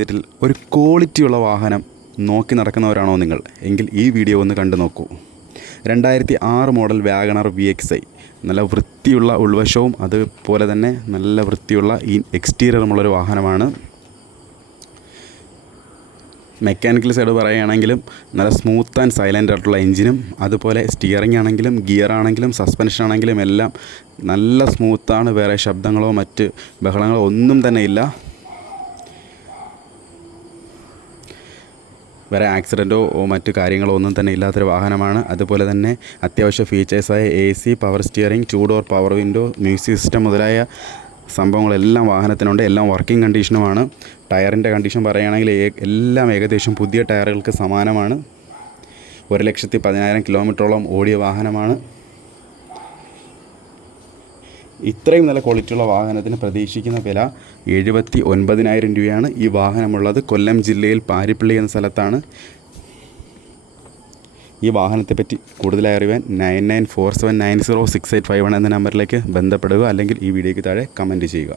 ബഡ്ജറ്റിൽ ഒരു ക്വാളിറ്റിയുള്ള വാഹനം നോക്കി നടക്കുന്നവരാണോ നിങ്ങൾ എങ്കിൽ ഈ വീഡിയോ ഒന്ന് കണ്ടു നോക്കൂ. 2006 മോഡൽ വാഗണർ VXi നല്ല വൃത്തിയുള്ള ഉൾവശവും അതുപോലെ തന്നെ നല്ല വൃത്തിയുള്ള ഈ എക്സ്റ്റീരിയറുമുള്ളൊരു വാഹനമാണ്. മെക്കാനിക്കൽ സൈഡ് പറയുകയാണെങ്കിലും നല്ല സ്മൂത്ത് ആൻഡ് സൈലൻ്റ് ആയിട്ടുള്ള എഞ്ചിനും അതുപോലെ സ്റ്റിയറിംഗ് ആണെങ്കിലും ഗിയർ ആണെങ്കിലും സസ്പെൻഷൻ ആണെങ്കിലും എല്ലാം നല്ല സ്മൂത്താണ്. വേറെ ശബ്ദങ്ങളോ മറ്റ് ബഹളങ്ങളോ ഒന്നും തന്നെ ഇല്ല. വേറെ ആക്സിഡൻറ്റോ മറ്റു കാര്യങ്ങളോ ഒന്നും തന്നെ ഇല്ലാത്തൊരു വാഹനമാണ്. അതുപോലെ തന്നെ അത്യാവശ്യ ഫീച്ചേഴ്സായ AC, power steering, 2 door power window, music system മുതലായ സംഭവങ്ങളെല്ലാം വാഹനത്തിനുണ്ട്. എല്ലാം വർക്കിംഗ് കണ്ടീഷനുമാണ്. ടയറിൻ്റെ കണ്ടീഷൻ പറയുകയാണെങ്കിൽ എല്ലാം ഏകദേശം പുതിയ ടയറുകൾക്ക് സമാനമാണ്. 1,10,000 കിലോമീറ്ററോളം ഓടിയ വാഹനമാണ്. ഇത്രയും നല്ല ക്വാളിറ്റിയുള്ള വാഹനത്തിന് പ്രതീക്ഷിക്കുന്ന വില 79,000 രൂപയാണ്. ഈ വാഹനമുള്ളത് കൊല്ലം ജില്ലയിൽ പാരിപ്പള്ളി എന്ന സ്ഥലത്താണ്. ഈ വാഹനത്തെപ്പറ്റി കൂടുതലായി അറിയാൻ 9947906851 എന്ന നമ്പറിലേക്ക് ബന്ധപ്പെടുക, അല്ലെങ്കിൽ ഈ വീഡിയോയ്ക്ക് താഴെ കമൻറ്റ് ചെയ്യുക.